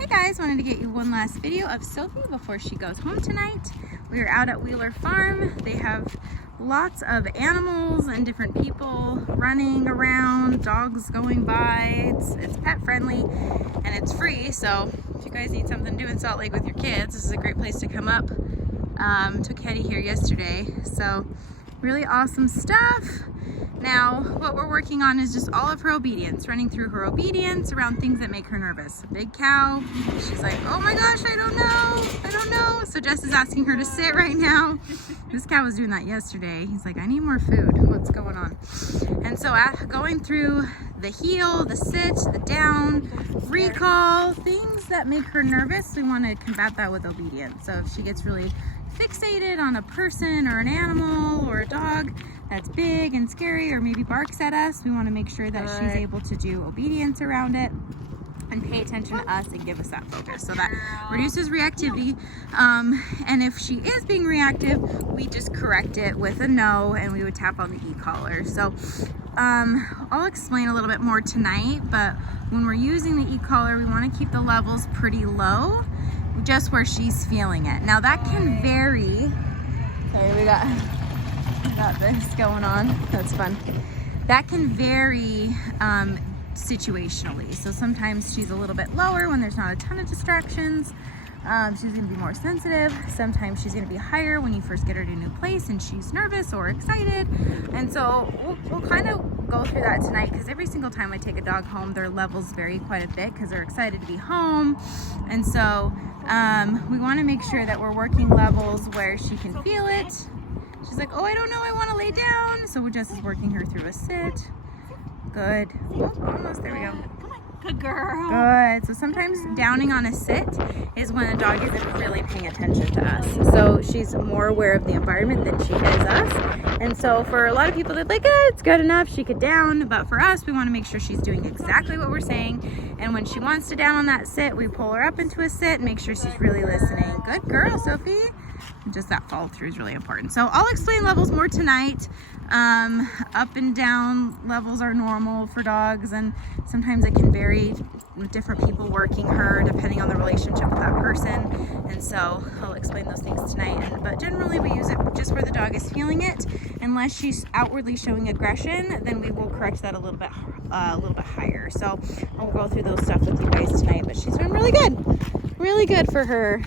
Hey guys, wanted to get you one last video of Sophie before she goes home tonight. We are out at Wheeler Farm. They have lots of animals and different people running around, dogs going by. It's pet friendly and it's free, so if you guys need something to do in Salt Lake with your kids, this is a great place to come up. Took Hetty here yesterday, so really awesome stuff. Now, what we're working on is just all of her obedience, running through her obedience around things that make her nervous. A big cow, she's like, oh my gosh, I don't know. So Jess is asking her to sit right now. This cow was doing that yesterday. He's like, I need more food, what's going on? And so going through the heel, the sit, the down, recall, things that make her nervous, we want to combat that with obedience. So if she gets really fixated on a person or an animal or a dog that's big and scary or maybe barks at us, we want to make sure that she's able to do obedience around it and pay attention to us and give us that focus. So that reduces reactivity. And if she is being reactive, we just correct it with a no, and we would tap on the e-collar. So I'll explain a little bit more tonight, but when we're using the e-collar, we want to keep the levels pretty low, just where she's feeling it. Now that can vary. Okay, we got this going on. That's fun. That can vary situationally. So sometimes she's a little bit lower when there's not a ton of distractions. She's going to be more sensitive. Sometimes she's going to be higher when you first get her to a new place and she's nervous or excited. And so we'll kind of go through that tonight, because every single time I take a dog home, their levels vary quite a bit because they're excited to be home. And so we want to make sure that we're working levels where she can feel it. She's like, oh, I don't know, I want to lay down. So we're just working her through a sit. Good. Oh, almost, there we go. Good girl. Good. So sometimes downing on a sit is when a dog isn't really paying attention to us. So she's more aware of the environment than she is us. And so for a lot of people, they're like, it's good enough, she could down. But for us, we want to make sure she's doing exactly what we're saying. And when she wants to down on that sit, we pull her up into a sit and make sure she's really listening. Good girl, Sophie. And just that follow through is really important. So I'll explain levels more tonight. Up and down levels are normal for dogs, and sometimes it can vary with different people working her depending on the relationship with that person. And so I'll explain those things tonight. But generally we use it just where the dog is feeling it. Unless she's outwardly showing aggression, then we will correct that a little bit higher. So I'll go through those stuff with you guys tonight. But she's been really good for her